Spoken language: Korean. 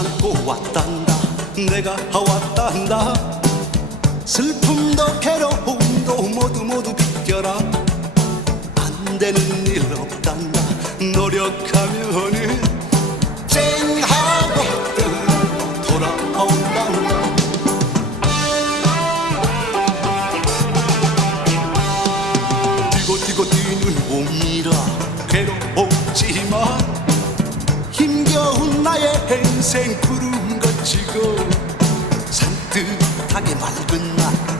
안고 왔단다. 내가 왔단다. 슬픔도 괴로움도 모두 모두 비껴라. 안 되는 일 없단다. 노력하면은 쨍하고 봄이라 괴롭지만 힘겨운 나의 인생 푸른 거치고 산뜻하게 맑은 날